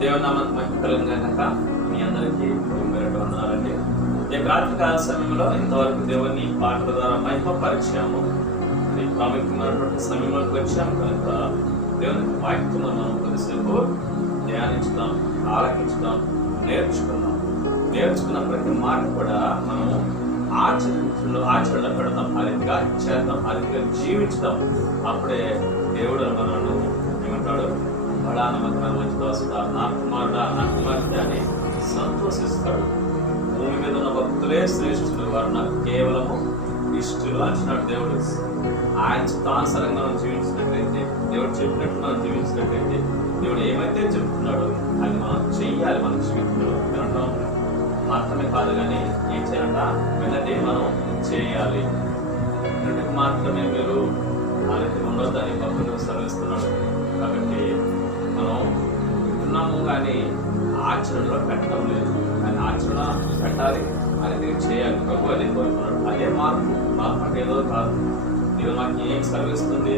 దేవనామానికి మహిమ కలిగిన మీ అందరికీ మెరటి వందనాలండి. ఈ రాత్రి సమయంలో ఇంతవరకు దేవుని పాటల ద్వారా మహిమ పరిచయము. మరి ప్రాముఖ్యమైనటువంటి సమయంలోకి వచ్చాము కనుక దేవుని వాక్యం మనం కొద్దిసేపు ధ్యానించుదాం ఆలకించుదాం నేర్చుకుందాం. నేర్చుకున్న ప్రతి మాట కూడా మనము ఆచరణలో ఆచరణ పెడతాం. ఆ రీతిగా చేద్దాం ఆ రీతిగా జీవించుదాం. అప్పుడే దేవుడు మనను ఏమంటాడు? బడా మంచి నా కుమారుడా నా కుమార్తె అని సంతోషిస్తాడు. భూమి మీద ఉన్న భక్తులే శ్రేష్ఠులు వారు నాకు కేవలము ఇష్టలు అంటున్నాడు దేవుడు ఆయన చిత్తానుసరంగా మనం జీవించినట్లయితే దేవుడు చెప్పినట్టు మనం జీవించినట్లయితే దేవుడు ఏమైతే చెప్తున్నాడో అది మనం చెయ్యాలి మన జీవితంలో. వినటం మాత్రమే కాదు కానీ ఏం చేయాలంట? వెంటనే మనం చేయాలి. మాత్రమే మీరు అనేది ఉండొద్దని భక్తులు సెలవిస్తున్నాడు కాబట్టి మనం వింటున్నాము కానీ ఆచరణలో పెట్టడం లేదు. కానీ ఆచరణ పెట్టాలి. అనేది చేయాలి. ప్రభు అదే కోరుకున్నాడు. అదే మార్పు మార్పు అంటే ఏదో కాదు. ఇది మనకి ఏం సర్విస్తుంది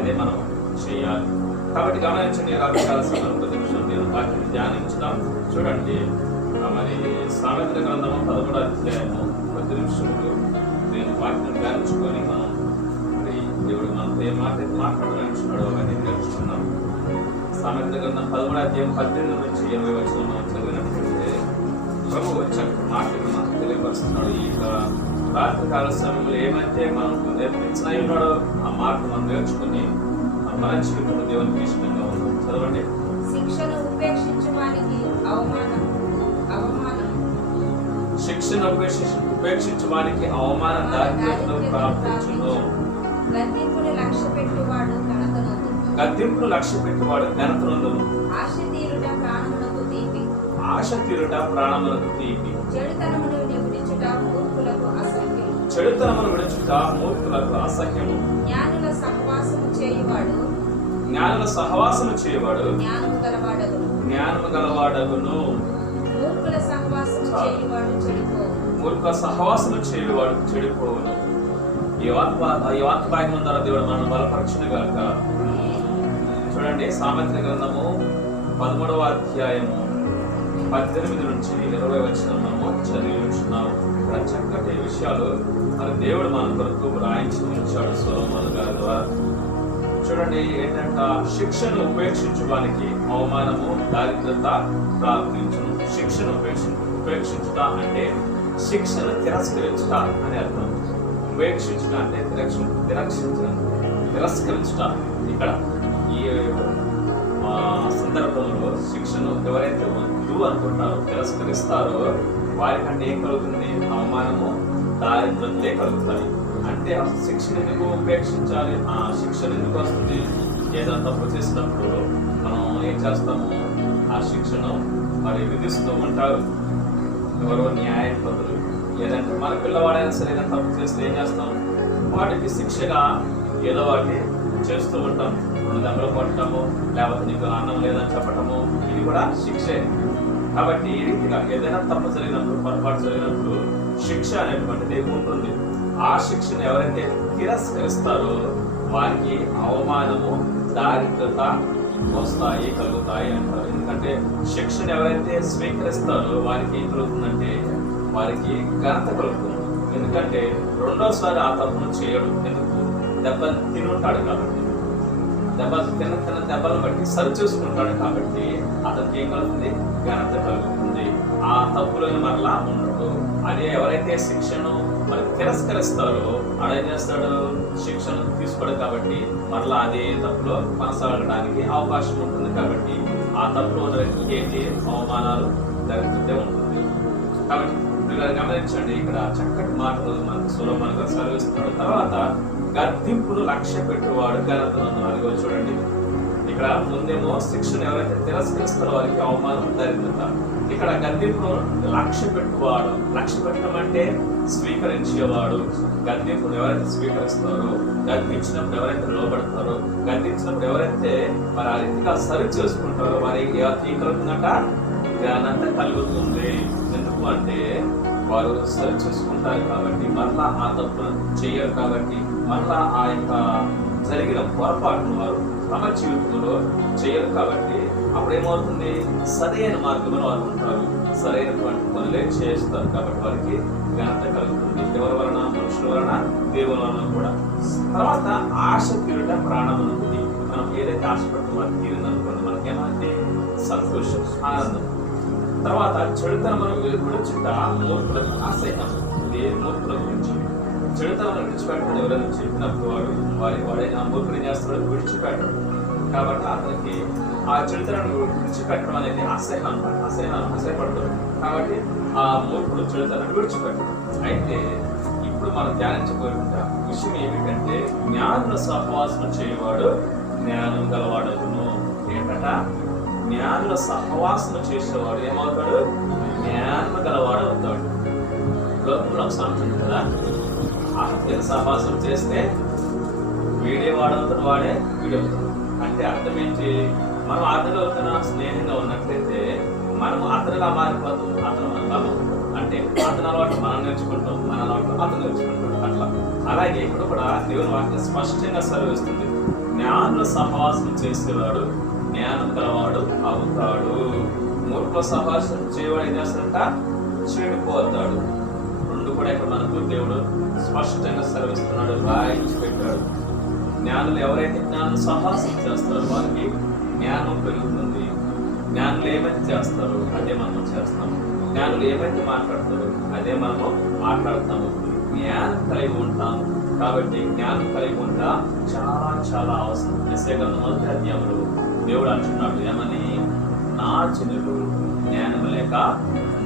అదే మనం చేయాలి. కాబట్టి గమనించండి రాజకాల సమయం కొద్ది నిమిషం నేను వాటిని ధ్యానించుదాం. చూడండి. మరి సామెతల గ్రంథము పదమూడు అధ్యాయము కొద్ది నిమిషములు నేను వాటిని ధ్యానించుకొని మనం మరి దేవుడు మనతో ఏ మాట మాట్లాడాలనుకున్నాడో అవన్నీ తెలుసుకున్నాం సామెతల గ్రంథం పదమూడు అధ్యాయం పద్దెనిమిది నుంచి ఇరవై వచ్చిన మనం చదివినట్లయితే ప్రభు చక్కటి మాటలు మనకు తెలియపరుస్తున్నాడు. ఈ యొక్క రాత్రి కాల సమయంలో ఏమైతే మనకు నేర్పించిన ఉన్నాడో ఆ మాట మనం నేర్చుకుని మన జీవితంలో దేవునికి ఇష్టంగా ఉన్నాం. చదవండి. శిక్షను ఉపేక్షించు వానికి అవమానం అవమానం. శిక్షణ ఉపేక్షించి ఉపేక్షించు వానికి అవమాన దారిద్ర్యంలో ప్రాప్తించును గద్దింపుని లక్ష్య గద్దెంపును లక్ష్య పెట్టువాడు ఘనతనందును ఆశ తీరుట ప్రాణమునకు తీపి. ఆశ తీరుట ప్రాణములకు తీపి. చెడుతనమును మూర్ఖులకు విడుచుట మూర్ఖులకు అసహ్యము. జ్ఞానుల సహవాసము చేయువాడు. జ్ఞానుల సహవాసము చేయవాడు. జ్ఞానము గలవాడగును. జ్ఞానము గలవాడగును. మూర్ఖుల సహవాసము చేయువాడు చెడిపోవు మూర్ఖ సహవాసము చేయవాడు చెడిపోవును. ఈ వాక్ ఈ వాక్ భాగ్యం ద్వారా దేవుడు మనం బలపరచును గాక. అంటే సామెత గ్రంథము పదమూడవ అధ్యాయము పద్దెనిమిది నుంచి ఇరవై వచ్చిన మనము చదివి ఉంచున్నాము చక్కటి విషయాలు మరి దేవుడు మన కొరకు రాయించి ఉంచాడు సొలొమోను గారి ద్వారా. చూడండి ఏంటంట? శిక్షను ఉపేక్షించడానికి అవమానము దారిద్రత ప్రార్థించడం శిక్షను ఉపేక్ష ఉపేక్షించుట అంటే శిక్షను తిరస్కరించుట అని అర్థం. ఉపేక్షించుట అంటే తిరక్ష తిరక్షించడం తిరస్కరించుట ఇక్కడ. ఈ సందర్భంలో శిక్షను ఎవరైతే వద్దు అనుకుంటారో తిరస్కరిస్తారో వారికంటే ఏం కలుగుతుంది? అవమానము దారిద్రతే కలుగుతాయి అంటే ఆ శిక్షణ ఎందుకు ఉపేక్షించాలి? ఆ శిక్షణ ఎందుకు వస్తుంది? ఏదైనా తప్పు చేసినప్పుడు మనం ఏం చేస్తాము? ఆ శిక్షను మరి విధిస్తూ ఉంటారు. ఎవరో న్యాయాధిపతులు. ఏదంటే మన పిల్లవాడైనా సరే ఏదైనా తప్పు చేస్తే ఏం చేస్తాం? వాటికి శిక్షగా ఏదో వాటి చేస్తూ ఉంటాం. రెండు దెబ్బలు కొట్టడము లేకపోతే నీకు అన్నం లేదని చెప్పటము ఇది కూడా శిక్షే. కాబట్టి ఈ రీతిగా ఏదైనా తప్పు జరిగినప్పుడు పొరపాటు జరిగినప్పుడు శిక్ష అనేటువంటిది ఉంటుంది. ఆ శిక్షను ఎవరైతే తిరస్కరిస్తారో వారికి అవమానము దారిద్రత వస్తాయి కలుగుతాయి అంటారు. ఎందుకంటే శిక్షణ ఎవరైతే స్వీకరిస్తారో వారికి ఏం కలుగుతుందంటే వారికి ఘనత కలుగుతుంది. ఎందుకంటే రెండోసారి ఆ తప్పును చేయడు. ఎందుకు? దెబ్బ తినుంటాడు కాబట్టి. దెబ్బలు తిన్న తిన్న దెబ్బలు బట్టి సరి చేసుకుంటాడు కాబట్టి అతనికి ఏం కలుగుతుంది? ఘనత కలుగుతుంది. ఆ తప్పులను మరలా ఉండడు అదే ఎవరైతే శిక్షను మరి తిరస్కరిస్తారో ఏం చేస్తాడు శిక్షను తీసుకోడు కాబట్టి మరలా అదే తప్పులో కొనసాగడానికి అవకాశం ఉంటుంది కాబట్టి ఆ తప్పులో ఉన్న ఏంటి అవమానాలు జరుగుతుంటే ఉంటుంది. కాబట్టి గమనించండి ఇక్కడ చక్కటి మాటలు మనకు సులభంగా సెలవిస్తున్నాడు తర్వాత గద్దింపును లక్ష్య పెట్టువాడు. ఘనతను అదిగో చూడండి. ఇక్కడ ముందేమో శిక్షను ఎవరైతే తిరస్కరిస్తారో వారికి అవమానం దరిద్రత. ఇక్కడ గద్దింపును లక్ష్య పెట్టువాడు. లక్ష్య పెట్టడం అంటే స్వీకరించేవాడు. గద్దింపును ఎవరైతే స్వీకరిస్తారో గద్దించినప్పుడు ఎవరైతే లోబడతారో గద్దించినప్పుడు ఎవరైతే మరి ఆ రీతిగా సరి చేసుకుంటారో వారికి తీకలుతుందట జ్ఞానంత కలుగుతుంది. ఎందుకు అంటే వారు సరి చేసుకుంటారు కాబట్టి మరలా ఆ తప్పును చేయరు కాబట్టి మళ్ళా ఆ యొక్క జరిగిన పొరపాటును వారు తమ జీవితంలో చేయరు కాబట్టి అప్పుడేమవుతుంది? సరైన మార్గంలో వారు ఉంటారు. సరైనటువంటి పనులే చేస్తారు కాబట్టి వారికి ఘనత కలుగుతుంది. ఎవరి వలన? మనుషుల వలన దేవుని వలన కూడా. తర్వాత ఆశ తీరుట ప్రాణం ఉంటుంది మనం ఏదైతే ఆశపడుతుందో మనకి తీరింది అనుకోండి. మనకేమంటే సంతోషం ఆనందం. తర్వాత చెడుతనమును విడుచుట మూర్ఖులకు ఆశయం. ఇది మూర్ఖుల గురించి. చెడుతనమును విడిచిపెట్టడం ఎవరైనా చెప్పినప్పుడు వాడు వారి వాడే ఆ మూర్ఖుడు ఏం చేస్తాడు కాబట్టి అతనికి ఆ చెడుతనను విడిచిపెట్టడం అనేది అసహ్యం అనమాట అసహ్యం అసహ్యపడతాడు కాబట్టి ఆ మూర్ఖుడు చెడుతనను విడిచిపెట్టడం. అయితే ఇప్పుడు మనం ధ్యానించబోయే విషయం ఏమిటంటే జ్ఞానుల సహవాసం చేయవాడు జ్ఞానం గలవాడగును. ఏంటట? జ్ఞానుల సహవాసం చేసేవాడు ఏమవుతాడు? జ్ఞానం గలవాడు అవుతాడు లోకంలో ఒక సామెత కదా? ఆత్మీయ సహవాసం చేస్తే వీడే వాడవుతాడు వాడే వీడవుతాడు అంటే అర్థం ఏంటి? మనం అతనితో స్నేహంగా ఉన్నట్లయితే మనం అతనిలా మారిపోతాం అతను మనలా మారిపోతాం. అంటే అతని అలవాటు మనం నేర్చుకుంటాం మన అలవాటు అతను నేర్చుకుంటాం అట్లా. అలాగే ఇప్పుడు కూడా దేవుని వాక్యం స్పష్టంగా సెలవిస్తుంది. జ్ఞాన సహవాసం చేసేవాడు జ్ఞానం గలవాడు అవుతాడు. మూర్ఖ సహవాసం చేయవాడు ఏం చేస్తాడంట? చెడిపోతాడు. రెండు కూడా ఇక్కడ మనకు దేవుడు స్పష్టంగా సెలవిస్తున్నాడు రాయించి పెట్టాడు జ్ఞానులు ఎవరైతే జ్ఞానం సాహసం చేస్తారో వారికి జ్ఞానం పెరుగుతుంది. జ్ఞానులు ఏమైతే చేస్తారు అదే మనం చేస్తాము. జ్ఞానులు ఏమైతే మాట్లాడతారు అదే మనము మాట్లాడతాము. జ్ఞానం కలిగి ఉంటాము కాబట్టి జ్ఞానం కలిగి ఉంటా చాలా చాలా అవసరం. ఎస్ఏ గ్రంథం మొదటి దేవుడు అంటున్నాడు ఏమని? నా జనులు జ్ఞానం లేక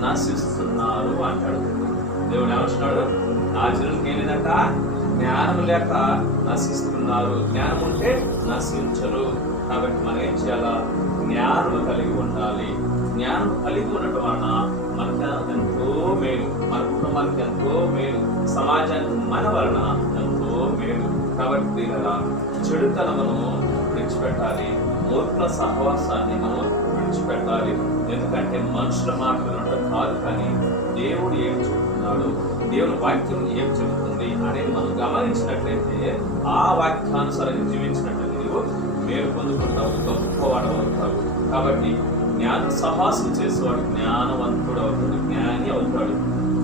నశిస్తున్నారు అంటాడు. దేవుడు ఏమంటున్నాడు? నా జనులకి జ్ఞానం లేక నశిస్తున్నారు. జ్ఞానం ఉంటే నశించరు. కాబట్టి మనం ఏం చేయాలా? జ్ఞానం కలిగి ఉండాలి. జ్ఞానం కలిగి ఉండటం వలన మనకి ఎంతో మేలు. మన కుటుంబానికి ఎంతో మేలు. సమాజానికి మన వలన ఎంతో మేలు. కాబట్టి దీనిలా చెడుతనమును విడిచిపెట్టాలి. మూర్ఖుల సహవాసాన్ని మనం విడిచిపెట్టాలి. ఎందుకంటే మనుషుల మాటలు కాదు కానీ దేవుడు ఏం చెబుతున్నాడు దేవుని వాక్యం ఏం చెబుతుంది అనేది మనం గమనించినట్లయితే ఆ వాక్యానుసారంగా జీవించినట్లయితే నీవు మేలు పొందుకుంటావు గొప్పవాడు అవుతావు కాబట్టి జ్ఞాన సహాసం చేసేవాడు జ్ఞానవంతుడు అవుతాడు జ్ఞాని అవుతాడు.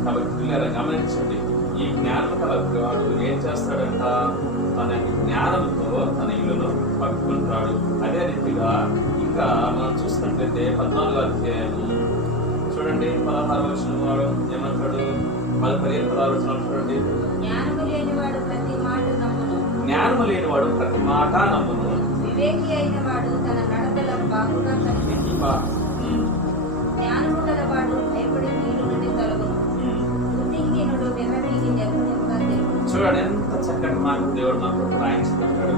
కాబట్టి పిల్లల గమనించండి ఈ జ్ఞానం కలవాడు ఏం చేస్తాడంట? తన జ్ఞానంతో తన ఇల్లును పట్టుకుంటాడు అదే రీతిగా ఇంకా మనం చూసినట్లయితే పద్నాలుగు అధ్యాయం చూడండి పదహారు వచ్చిన వాడు ఏమంటాడు? పదహారు వచ్చిన చూడండి జ్ఞానము లేనివాడు ప్రతి మాట నమ్మును. జ్ఞానము లేనివాడు ప్రతి మాట నమ్మును. వివేకి అయిన వాడు తన నడతల బాగుగా. ఉమ్, జ్ఞానము గలవాడు భయపడి నీరు నుండి తొలగును. బుద్ధిహీనుడు చూడండి ఎంత చక్కటి మాట దేవుడు మాకు రాయించి పెట్టాడు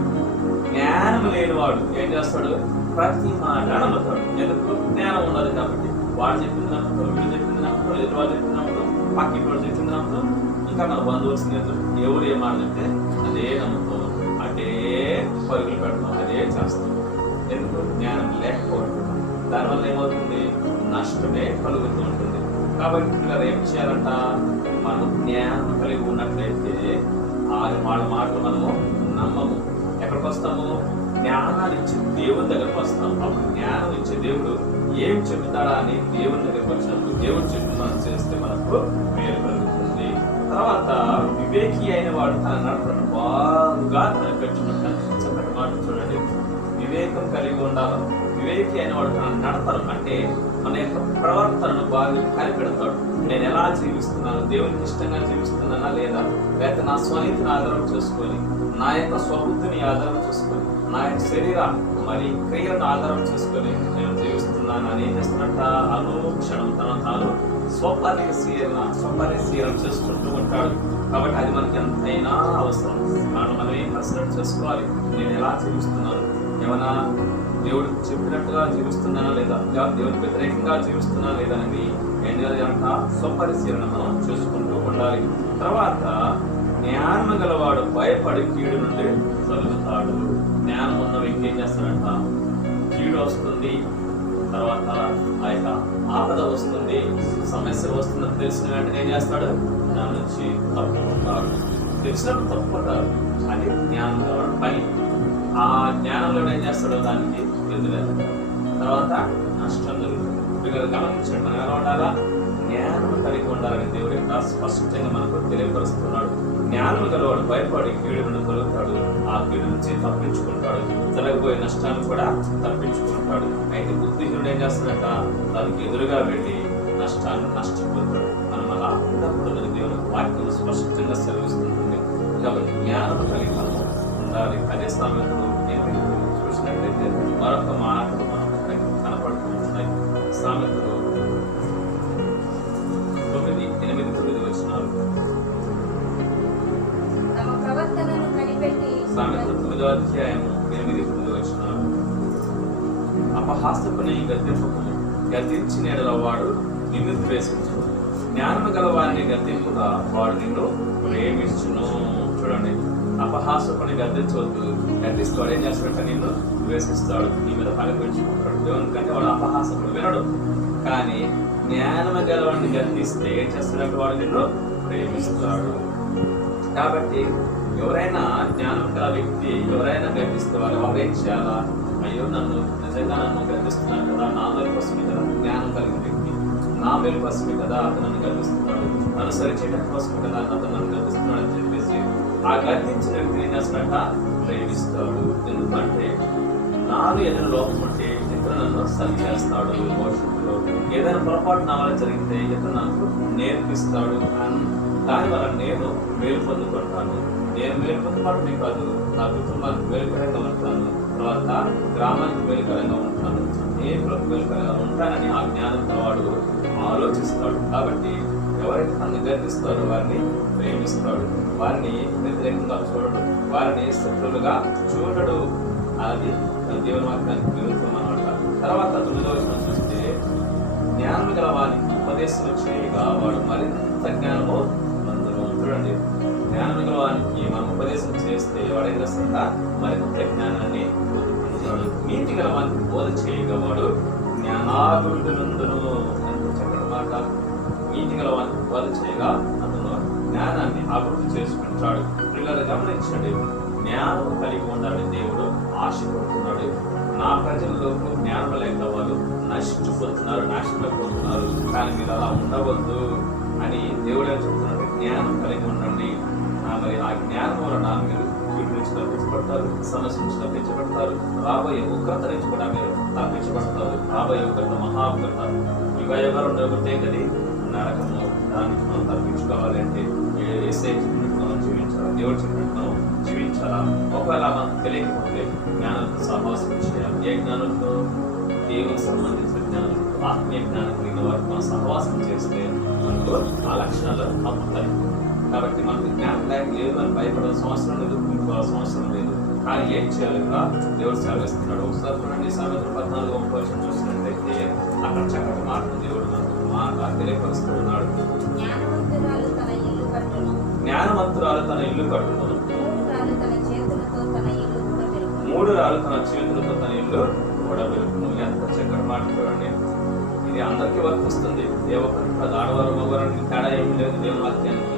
జ్ఞానం లేనివాడు ఏం చేస్తాడు? ప్రతి మాట నమ్ముతాడు. ఎందుకు? జ్ఞానం ఉన్నది కాబట్టి. వాడు చెప్పింది నమ్ముతాం వీడు చెప్పింది నమ్ముతాం ఎదురు వాళ్ళు చెప్పింది నమ్ముతాం పక్కి వాడు చెప్పింది నమ్ముతాం ఇంకా మన బంధువులు స్నేహితులు ఎవరు ఏ మాట చెప్తే అదే నమ్ముతాం అదే పరుగులు పెడతాం అదే చేస్తాం. ఎందుకు? జ్ఞానం లేకపోవడం. దానివల్ల ఏమవుతుంది? నష్టమే కలుగుతూ ఉంటుంది. కాబట్టి పిల్లలు ఏం చేయాలంట? మనం జ్ఞానం కలిగి ఉన్నట్లయితే ఆరు వాళ్ళ మాటలు మనము నమ్మము. ఎక్కడికి వస్తాము? జ్ఞానాన్ని ఇచ్చే దేవుని దగ్గరకు వస్తాం. అప్పుడు జ్ఞానం ఇచ్చే దేవుడు ఏం చెబుతాడా అని దేవుని దగ్గరకు వచ్చినప్పుడు దేవుడు చెప్పి మనం చేస్తే మనకు వివేకి అయిన వాడు తన నడపను బాగా కనిపెట్టుకుంటాను చక్కటి మాట చూడండి. వివేకం కలిగి ఉండాలి. వివేకి అయిన వాడు తన నడతను అంటే మన యొక్క ప్రవర్తనను బాగా కనిపెడతాడు నేను ఎలా జీవిస్తున్నాను? దేవునికి ఇష్టంగా జీవిస్తున్నానా లేదా? లేకపోతే నా స్వనీతిని ఆధారం చేసుకొని నా యొక్క స్వబుద్ధిని ఆధారం చేసుకొని నా యొక్క శరీర మరి క్రియలను ఆధారం చేసుకొని నేను జీవిస్తున్నాను అని ఏం చేస్తున్నట్ట అనుక్షణం తన తాను స్వపరిశీలన స్వపరిశీలన చేసుకుంటూ ఉంటాడు. కాబట్టి అది మనకి ఎంతైనా అవసరం. మనం మనం ఏం కన్సిడర్ చేసుకోవాలి? నేను ఎలా జీవిస్తున్నాను? ఏమైనా దేవుడు చెప్పినట్టుగా జీవిస్తున్నానా లేదా? లేదా దేవుడికి వ్యతిరేకంగా జీవిస్తున్నానా లేదా ఏం చేయాలంట అంట స్వపరిశీలన మనం చేసుకుంటూ ఉండాలి. తర్వాత జ్ఞానం గలవాడు భయపడి కీడు నుండి తొలగుతాడు. జ్ఞానం ఉన్న వ్యక్తి ఏం చేస్తాడంట? కీడు వస్తుంది. తర్వాత ఆ యొక్క ఆపద వస్తుంది సమస్య వస్తుందని తెలిసిన వెంటనే ఏం చేస్తాడు? దాని నుంచి తప్పుకుంటాడు. తెలిసినప్పుడు తప్పుకుంటారు అది జ్ఞానం కావడం పని. ఆ జ్ఞానంలో ఏం చేస్తాడో దానికి ఎదురు తర్వాత నష్టం జరుగుతుంది. మీరు గమనించండి మనం ఎలా ఉండాలా? జ్ఞానం కలిగి ఉండాలని దేవుడు స్పష్టంగా మనకు తెలియపరుస్తున్నాడు. జ్ఞానం గలవాడు భయపడి కీడును కలుగుతాడు ఆ కీడు నుంచి తప్పించుకుంటాడు. జరగబోయే నష్టాన్ని కూడా తప్పించుకుంటాడు. అయితే బుద్ధిహీనుడు ఏం చేస్తాడట? దానికి ఎదురుగా వెళ్ళి నష్టాన్ని నష్టపోతాడు. మనం అలా ఉండకూడదని దేవుని వాక్యం స్పష్టంగా సెలవిస్తుంటుంది కాబట్టి జ్ఞానం కలిగి ఉండాలి. అదే సమయంలో నేను చూసినట్లయితే మరొక మాట సామెత తొమ్మిదో అధ్యాయం ఎనిమిది తొమ్మిది వచ్చినారు అపహాసకుని గద్దెంపుకును గద్దించిన ఎడల వాడు నిన్ను ద్వేషించు జ్ఞానము గల వారిని గద్దింపుగా వాడు నిన్ను ప్రేమించును. చూడండి. అపహాసకుని గద్దించవద్దు. గద్దిస్తూ వాడు ఏం చేస్తాడంటే నిన్ను ద్వేషిస్తాడు. నీ మీద పగ పెంచుకుంటాడు. ఎందుకంటే వాడు అపహాసకుడు వినడు. కానీ జ్ఞానము గల వాడిని గద్దిస్తే ఏం చేస్తాడంటే వాడు నిన్ను ప్రేమిస్తాడు. కాబట్టి ఎవరైనా జ్ఞానం గల వ్యక్తి ఎవరైనా గర్విస్తే వారు వారు ఏం చేయాలా అయ్యో నన్ను నిజంగా నన్ను గర్విస్తున్నాను కదా నా మేలు కోసమే కదా జ్ఞానం కలిగిన వ్యక్తి. నా మేలు కోసమే కదా అతను నన్ను గర్విస్తున్నాడు నన్ను సరిచేయడం కోసమే కదా అతను నన్ను గర్విస్తున్నాడు అని చెప్పేసి ఆ గర్వించిన వ్యక్తిని ఏం ప్రేమిస్తాడు. ఎందుకంటే నాలో ఏదైనా లోపం ఉంటే ఇతను నన్ను సరి చేస్తాడు. భవిష్యత్తులో ఏదైనా పొరపాటు నా వల్ల జరిగితే ఇతను నాకు నేర్పిస్తాడు. దాని వల్ల నేను మేలు పొందుకుంటాను. నేను మేలు మీకు కాదు నా కుటుంబానికి వేలుకరంగా ఉంటాను. తర్వాత గ్రామానికి వేలుకరంగా ఉంటాను. అనేకులకు మేలుకరంగా ఉంటానని ఆ జ్ఞానం వాడు ఆలోచిస్తాడు. కాబట్టి ఎవరైతే తను గర్విస్తారో వారిని ప్రేమిస్తాడు. వారిని వ్యతిరేకంగా చూడడు. వారిని శత్రులుగా చూడడు. అది దేవుని వాక్యానికి విరుద్ధం అనమాట తర్వాత తొమ్మిదవ వచనం చూస్తే జ్ఞానం గల వారికి ఉపదేశం చేయగా వాడు మరింత చేస్తే వాడు మరింత జ్ఞానాన్ని పొందుకుంటాడు నీతి గల వానికి బోధ చేయగలవాడు జ్ఞానాభివృద్ధులందును అని చక్కటి మాట నీతి గల వానికి బోధ చేయగా అతను జ్ఞానాన్ని అభివృద్ధి చేసుకుంటాడు. పిల్లలు గమనించండి. జ్ఞానం కలిగి ఉండాలని దేవుడు ఆశపడుతున్నాడు. నా ప్రజల్లోకి జ్ఞానం లేక వాళ్ళు నశించిపోతున్నారు నాశనమైపోతున్నారు కానీ మీరు అలా ఉండవద్దు. తప్పించబడతారు సమస్య నుంచి తప్పించబడతారు రాబోయే ఉగ్రత నుంచి కూడా మీరు తప్పించబడతారు. రాబోయే ఉగ్రత మహా ఉగ్రత యుగ యుగాలు ఉండకపోతే కది నరకము దాని నుంచి మనం తప్పించుకోవాలి అంటే ఏసే మనం జీవించాలి? దేవుడు చెప్పినట్టు మనం జీవించాలా? ఒకవేళ మనకు తెలియకపోతే జ్ఞానంతో సహవాసం చేయాలి. ఏ జ్ఞానంతో దేవునికి సంబంధించిన జ్ఞానం ఆత్మీయ జ్ఞానం కలిగిన వారికి మనం సహవాసం చేస్తే మనకు ఆ లక్షణాలు అమ్ముతాయి కాబట్టి మనకు జ్ఞానం లేక లేదు అని భయపడాల్సిన అవసరం లేదు కుంటుకోవాల్సిన అవసరం లేదు. కానీ ఏం చేయాలి దేవుడు సెలవిస్తున్నాడు. ఒకసారి చూడండి సామెతలు పద్నాలుగు ముప్పై వచ్చిన చూసినట్లయితే అక్కడ చక్కటి మాట దేవుడు మాట తెలియపరుస్తూ ఉన్నాడు జ్ఞానవంతురాలు తన ఇల్లు కట్టును. తెలుపును మూడు రాళ్ళు తన చేతులతో తన ఇల్లు కూడబెరుకును ఎంత చక్కటి మాట చూడండి. ఇది అందరికీ వర్తిస్తుంది. ఏ ఒక్కరికి కాదు. ఆడవారు మగవారికి తేడా ఏమీ లేదు. దేవుని వాక్యానికి.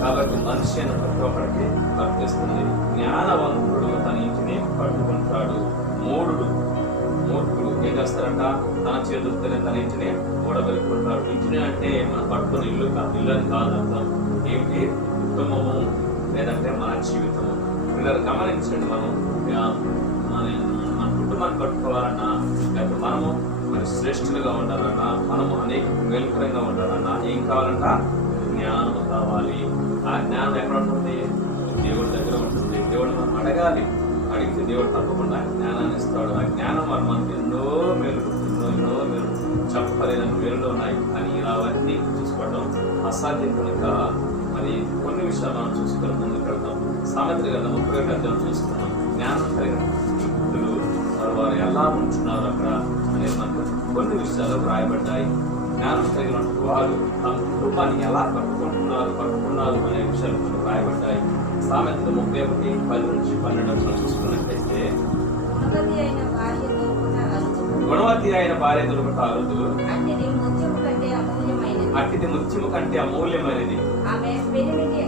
కాబట్టి మనిషి అన్న ప్రతి తప్పిస్తుంది వర్తిస్తుంది. జ్ఞానవంతుడు తన ఇంటిని పట్టుకుంటాడు. మూఢుడు మూర్ఖుడు ఏం చేస్తారంట? తన చేతులతోనే తన ఇంటిని ఓడబెట్టుకుంటాడు ఇంటిని అంటే మనం పట్టుకుని ఇల్లు కాదు ఇల్లు అని కాదు అర్థం. ఏమిటి? కుటుంబము లేదంటే మన జీవితము. పిల్లలు గమనించండి మనం. మన మన కుటుంబాన్ని కట్టుకోవాలన్నా లేకపోతే మనము మరి శ్రేష్ఠులుగా ఉండాలన్నా మనము అనేక మేలుకరంగా ఉండాలన్నా ఏం కావాలంట? జ్ఞానం కావాలి. ఆ జ్ఞానం ఎక్కడ ఉంటుంది? దేవుడి దగ్గర ఉంటుంది. దేవుడు మనం అడగాలి. అడిగితే దేవుడు తప్పకుండా జ్ఞానాన్ని ఇస్తాడు. ఆ జ్ఞానం వల్ల మనకి ఎన్నో మేలు ఎన్నో ఎన్నో మేలు చెప్పలేదని మేలులో ఉన్నాయి. అని ఇలా అవన్నీ చూసుకోవడం అసాధ్యం కనుక మరి కొన్ని విషయాలు మనం చూసుకుని ముందుకు వెళ్తాం సామెత్ర కదా ముప్పై ఒకటి చూసుకున్నాం జ్ఞానం కలిగిన వ్యక్తులు వారు వారు ఎలా ఉంటున్నారు అక్కడ అనేది మనకు కొన్ని విషయాలు రాయబడ్డాయి. జ్ఞానం కలిగిన వారు కుటుంబాన్ని ఎలా కట్టుకుంటున్నారు కట్టుకున్నారు అనే విషయాలు రాయబడ్డాయి సామెతలు ముప్పై ఒకటి పది నుంచి పన్నెండు వచ్చిన చూసుకున్నట్లయితే గుణవతి అయిన భార్య దొరుకుట అరుదు. గుణవతి అయిన భార్య దొరుకుట అరుదు అట్టిది ముత్యము కంటే అమూల్యమైనది. ఆమె పెరిమిటి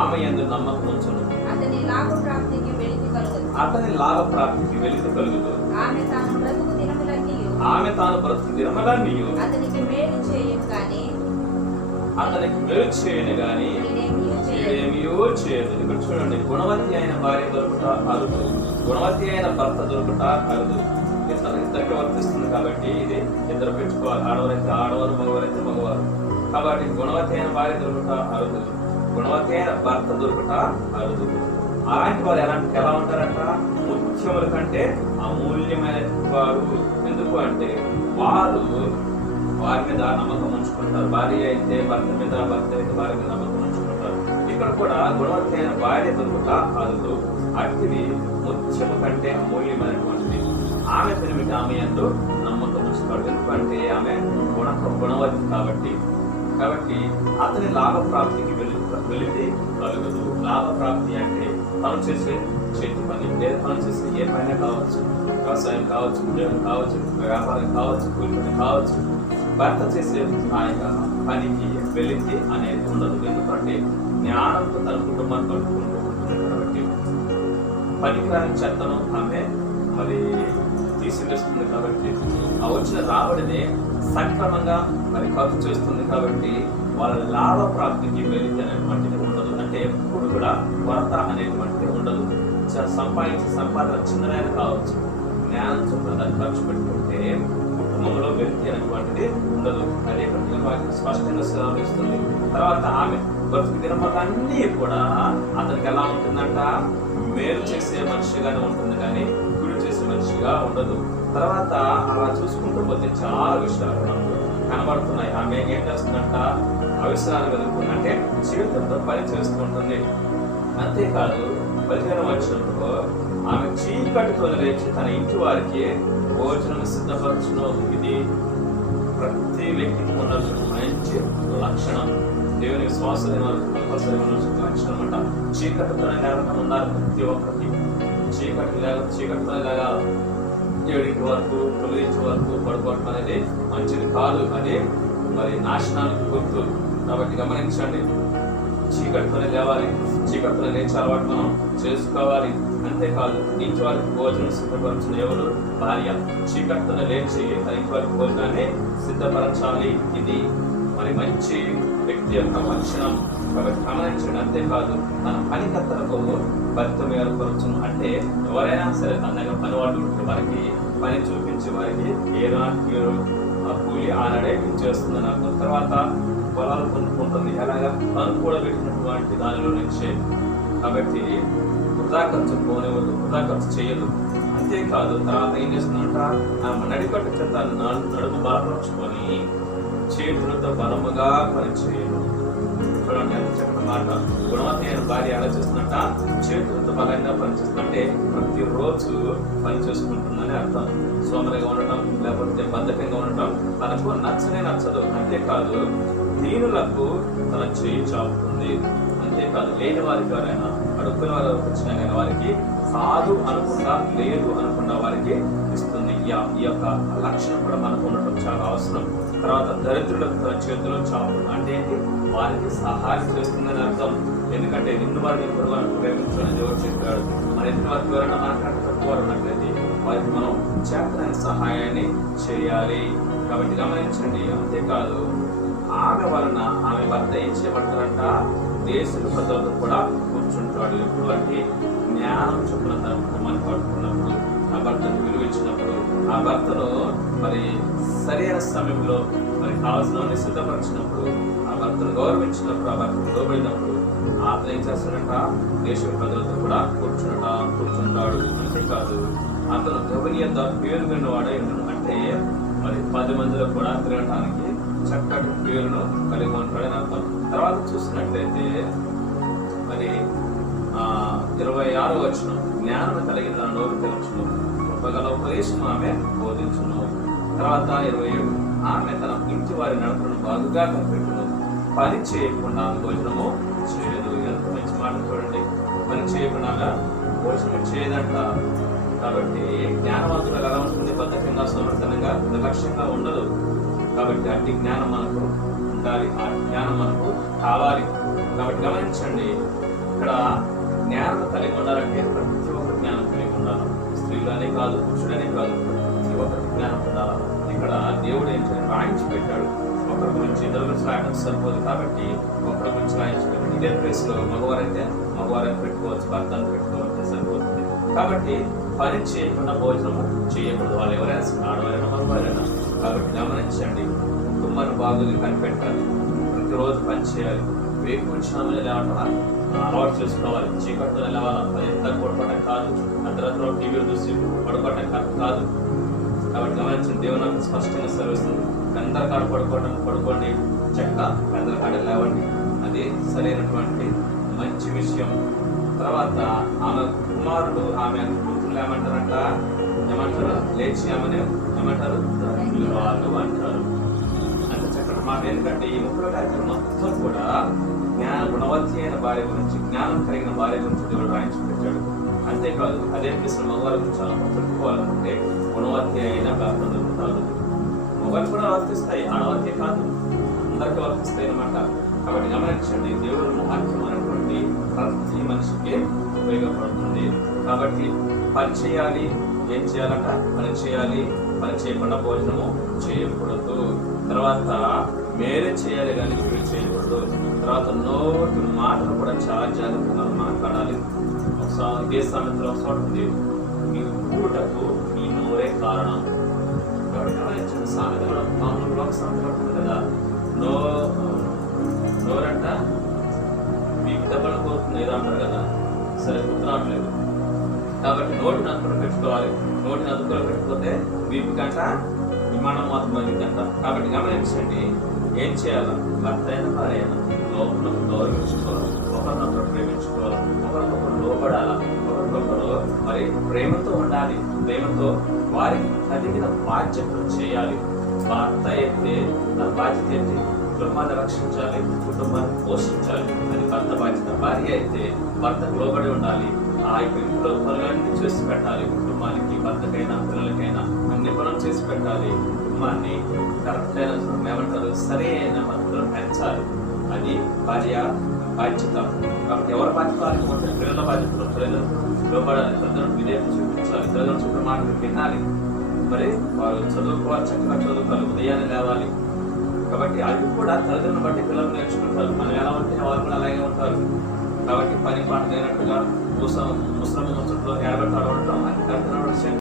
ఆమె ఎందు నమ్మిక ఉంచును. అతని లాభ ప్రాప్తికి వెలితి కలుగదు అతని లాభ ప్రాప్తికి వెలితి కలుగుతూ ఆమె తాను బ్రతుకు ఆమె తాను బ్రతుకు దినమలన్నీ అతనికి మేలు చేయం కానీ అతనికి మేలు చేయను గాని ఏమియో చేయదు ఇక్కడ చూడండి గుణవతి అయిన భార్య దొరుకుట అరుదు గుణవతి అయిన భర్త దొరుకుట అరుదు ఇతను ఇద్దరికి వర్తిస్తుంది కాబట్టి ఇది ఇద్దరు పెట్టుకోవాలి ఆడవారైతే ఆడవారు మగవారైతే మగవారు. కాబట్టి గుణవతి అయిన భార్య దొరుకుట అరుదు గుణవతి అయిన భర్త దొరుకుట అరుదు అలాంటి వారు ఎలా ఎలా ఉంటారంట? ముఖ్యముల కంటే అమూల్యమైన వారు. ఎందుకు అంటే వారు వారి మీద నమ్మకం ఉంచుకుంటారు. భార్య అయితే భర్త మీద భర్త అయితే భార్య మీద నమ్మకం ఉంచుకుంటారు. ఇక్కడ కూడా గుణవంతైన భార్య దొరుకుట అదు అట్టిది ముత్యము కంటే అమూల్యమైనటువంటిది. ఆమె పెరిమిటి ఆమె ఎందు నమ్మకం ఉంచుతాడు. ఎందుకంటే ఆమె గుణ గుణవతి కాబట్టి కాబట్టి అతని లాభ ప్రాప్తికి వెళి వెళితే కలుగదు. లాభ ప్రాప్తి అంటే తను చేసే చేతి పని లేదా తను చేసే ఏ పైన కావచ్చు. వ్యవసాయం కావచ్చు ఉద్యోగం కావచ్చు వ్యాపారం కావచ్చు కూర్చొని కావచ్చు భర్త చేసే ఆ యొక్క పనికి వెళితే అనేది ఉండదు ఎందుకంటే జ్ఞానంతో తన కుటుంబాన్ని కట్టుకుంటూ ఉంటుంది కాబట్టి పనికిరాని చెత్తను ఆమె మరి తీసివేస్తుంది కాబట్టి ఆ వచ్చిన రాబడిని సక్రమంగా మరి ఖర్చు చేస్తుంది కాబట్టి వాళ్ళ లాభ ప్రాప్తికి వెళితే అనేటువంటిది ఉండదు. అంటే ఎప్పుడు కూడా కొరత అనేటువంటిది ఉండదు. సంపాదించే సంపాదన చిన్నదైన కావచ్చు. జ్ఞానం ఖర్చు పెట్టుకుంటే కుటుంబంలో వ్యక్తి అనేటువంటిది ఉండదు. అదే ప్రతి స్పష్టంగా సెలవుస్తుంది తర్వాత ఆమె బతుకు దినమలన్నీ కూడా అతనికి ఎలా ఉంటుందంట? మేలు చేసే మనిషిగానే ఉంటుంది కానీ గురి చేసే మనిషిగా ఉండదు. తర్వాత అలా చూసుకుంటూ పోతే చాలా విషయాలు మనకు కనబడుతున్నాయి. ఆమె ఏం చేస్తుందంట? అవిశ్రాలు అంటే జీవితంతో పని చేస్తూ ఉంటుంది. అంతేకాదు పదిహేను వచ్చినప్పుడు ఆమె చీకటి లేచి తన ఇంటి వారికి భోజనం సిద్ధపరచడం ఇది ప్రతి వ్యక్తికి ఉన్నటువంటి మంచి లక్షణం దేవుని విశ్వాసం కంపల్సరీ ఉన్నటువంటి లక్షణం అంట చీకటితోనే లేకుండా ఉండాలి ప్రతి ఒక్కరికి. చీకటి లేక చీకటితో లేగా ఏడింటి వరకు తొమ్మిదింటి వరకు పడుకోవటం అనేది మంచిది కాదు. అది మరి నాశనానికి గుర్తు. కాబట్టి గమనించండి. చీకటితోనే లేవాలి. చీకటితోనే లేచి అలవాటు మనం చేసుకోవాలి. అంతేకాదు ఇంటి వారికి భోజనం సిద్ధపరచిన ఎవరు? భార్య. చీకట్టున లేచి తన ఇంటి వారికి భోజనాన్ని సిద్ధపరచాలి. ఇది మరి మంచి వ్యక్తి యొక్క లక్షణం. కాబట్టి గమనించడం అంతేకాదు తన పనికర్తలకు భర్త ఏర్పరచును. అంటే ఎవరైనా సరే తన దగ్గర పని వాళ్ళు మనకి వారికి పని చూపించి వారికి ఏనాటి కూలి ఆనడే ఇచ్చేస్తుందని అర్థం తర్వాత పొలాలు పొందుకుంటుంది ఎలాగా? తను కూడా పెట్టినటువంటి దానిలో నుంచే. కాబట్టి వృధా ఖర్చు పోనివ్వదు వృధా ఖర్చు చేయదు. అంతేకాదు తర్వాత ఏం చేస్తుందంట? ఆమె నడికట్టు చేత నడు- నడుము బలపరుచుకొని చేతులతో బలముగా పనిచేయదు చూడండి ఎంత చక్కటి మాట. గుణవతి అయిన భార్య ఎలా చేస్తున్నట్ట చేతులతో బలంగా పనిచేస్తుందంటే ప్రతిరోజు పని చేసుకుంటుందని అర్థం. సోమరిగా ఉండటం లేకపోతే బద్ధకంగా ఉండటం తనకు నచ్చనే నచ్చదు. అంతేకాదు దీనులకు తన చేయి చాపుతుంది. అంతేకాదు లేని వారి ఎవరైనా అడుక్కుల వారు వచ్చినా కానీ వారికి కాదు అనుకుండా లేదు అనుకున్న వారికి ఇస్తుంది. ఈ యొక్క- లక్షణం కూడా మనకు ఉండటం చాలా అవసరం. తర్వాత దరిద్రులకు తన చేతిలో చాపు అంటే ఏంటి? వారికి సహాయం చేస్తుందని అర్థం. ఎందుకంటే నిన్ను వారిని ఇప్పుడు వారిని ప్రేమించాలని ఎవరు చెప్పాడు మరి ఎందుకు వారికి ఎవరైనా మనకంటే తక్కువ ఉన్నట్లయితే వారికి మనం చేతనైన సహాయాన్ని చేయాలి. కాబట్టి గమనించండి అంతేకాదు ఆమె వలన ఆమె భర్త ఏం చేయబడతారంట? దేశ ప్రజలతో కూడా పడినప్పుడు అంటే జ్ఞానం శుభ్రత తన పడుకున్నప్పుడు ఆ భర్తను విలువించినప్పుడు ఆ భర్తను మరి సరైన సమయంలో మరి కావాల్సిన సిద్ధపరిచినప్పుడు ఆ భర్తను గౌరవించినప్పుడు ఆ భర్తను లోబడినప్పుడు అతను ఏం చేస్తాడట? దేశ ప్రజలతో కూడా కూర్చుంట కూర్చుంటాడు అంతేకాదు అతను గౌరవనీయంత పేరు విన్నవాడై అంటే మరి పది మందిలో కూడా తిరగటానికి చక్కటి పేరును కలిగి ఉంటాడని అర్థం. తర్వాత చూసినట్లయితే ఇరవై ఆరు వచ్చిన జ్ఞానం కలిగిన నోరు తెలుసును కృపగల ఉపదేశం ఆమె బోధించును. తర్వాత ఇరవై ఏడు ఆమె తన ఇంటి వారి నడపను బాగుగా కనిపెట్టును. పని చేయకుండా భోజనము చేయదు. ఎంత మంచి మాట చూడండి. పని చేయకుండా భోజనం చేయదంట. కాబట్టి జ్ఞానవంతుడు ఎలా ఉంటుంది బద్ధకంగా సమర్థనంగా నిర్లక్ష్యంగా ఉండదు. కాబట్టి అట్టి జ్ఞానం మనకు ఉండాలి. ఆ జ్ఞానం మనకు కావాలి. కాబట్టి గమనించండి. ఇక్కడ జ్ఞానం కలిగి ఉండాలంటే ప్రతి ఒక్క జ్ఞానం కలిగి ఉండాలి స్త్రీలనే కాదు పురుషుడనే కాదు ప్రతి ఒక్కరికి జ్ఞానం ఉండాలి. ఇక్కడ దేవుడు ఏం రాయించి పెట్టాడు. ఒకరి గురించి ఇద్దరు గురించి రాయడం సరిపోదు కాబట్టి ఒకరి గురించి రాయించి పెట్టాడు ఇదే ప్లేస్లో మగవారైతే మగవారైతే పెట్టుకోవచ్చు భర్తను పెట్టుకోవచ్చు సరిపోతుంది. కాబట్టి పని చేయకుండా భోజనము చేయకూడదు. వాళ్ళు ఎవరైనా ఆడవారైనా మగవారైనా. కాబట్టి గమనించండి. కుటుంబాన్ని బాగుంది కనిపెట్టాలి. ప్రతిరోజు పని చేయాలి. వేపు వచ్చినామని లేవటం అలవాటు చేసుకోవాలి. చీకట్లో లేవాలి ఎంత పడుకోవటం కాదు. అర్ధరాత్రిలో టీవీ చూసి పడుకోవటం కాదు. కాబట్టి గమనించిన దేవుడు నాకు స్పష్టంగా సెలవిస్తుంది. అందరి కాడ పడుకోవటం పడుకోండి. చెక్క అందరి కాడ లేవండి. అది సరైనటువంటి మంచి విషయం. తర్వాత ఆమె కుమారుడు ఆమె కూతురు ఏమంటారంట? ఏమంటారు? లేచి ఆమెను ఏమంటారు? వాళ్ళు అంటారు. అంటే చక్కటి మాట. ఏంటంటే ఈ ముప్పై కార్యక్రమం మొత్తం కూడా జ్ఞాన గుణవతి అయిన భార్య గురించి జ్ఞానం కలిగిన భార్య గురించి దేవుడు రాయించి పెట్టాడు అంతేకాదు అదే పిసిన మగవారి గురించి చాలా పెట్టుకోవాలంటే గుణవతి అయిన భర్త దొరుకుతాడు మొబైల్ కూడా వర్తిస్తాయి ఆడవారికే కాదు అందరికీ వర్తిస్తాయి అనమాట కాబట్టి గమనించండి దేవుడు మహత్యమైనటువంటి ప్రతి మనిషికి ఉపయోగపడుతుంది. కాబట్టి పని చేయాలి ఏం చేయాలంట? పని చేయాలి పని చేయకుండా భోజనము చేయకూడదు. తర్వాత మేలు చేయాలి కానీ కీడు చేయకూడదు. తర్వాత నోటి మాటలు కూడా చాలా జాగ్రత్తగా మాట్లాడాలి. ఒకసారి ఇదే సామెతలో ఒకసారి ఉంది మీ ఊటకు మీ నోరే కారణం. చిన్న గమనించండి సామెత కూడా ఒక సామెత కదా. నో నోరంట మీకు దెబ్బలు కోరుతుంది ఏదో అంటారు కదా. సరే గుర్తురావట్లేదు కాబట్టి నోటిని అదుపులో పెట్టుకోవాలి. నోటిని అదుపులో పెట్టుకోతే వీపు కంట విమానం మాత్రం అంట కాబట్టి గమనించండి ఏం చేయాలా? భర్త అయిన భార్య అయినా లోపల గౌరవించుకోవాలి ఒకరినొకరు ప్రేమించుకోవాలి? ఒకరినొకరు లోపడాలా? ఒకరినొకరు మరి ప్రేమతో ఉండాలి. ప్రేమతో వారికి కలిగిన బాధ్యతలు చేయాలి. భర్త అయితే తన బాధ్యత ఏంటి? కుటుంబాన్ని రక్షించాలి కుటుంబాన్ని పోషించాలి. అది భర్త బాధ్యత భార్య అయితే భర్తకు లోబడి ఉండాలి. ఆ ఇంట్లో పనులన్నీ చేసి పెట్టాలి. కుటుంబానికి భర్తకైనా పిల్లలకైనా అన్ని పనులు చేసి పెట్టాలి. కుటుంబాన్ని కరెక్ట్ అయిన ఏమంటారు? సరే సరైన పద్ధతిలో పెంచాలి. అది భార్య బాధ్యత. కాబట్టి ఎవరి బాధ్యత? వాళ్ళకి ఉంటుంది పిల్లల బాధ్యత. పిల్లలు లోపడాలి. తల్లిదండ్రులు విధేయత చూపించాలి. తల్లిదండ్రులు చెప్పిన మాటలు వినాలి. మరి వారు చదువుకోవాలి చక్కగా చదువుకోవాలి. ఉదయాన్నే లేవాలి. కాబట్టి అవి కూడా తల్లిదండ్రులను బట్టి పిల్లలు నేర్చుకుంటారు. మనం ఎలా ఉంటే వాళ్ళు కూడా అలాగే ఉంటారు. కాబట్టి పని పాట లేనట్టుగా ముసలం ముసలం ముచ్చట్లో ఏడబెట్టాడు ఉండటం అది కరెక్ట్ విషయం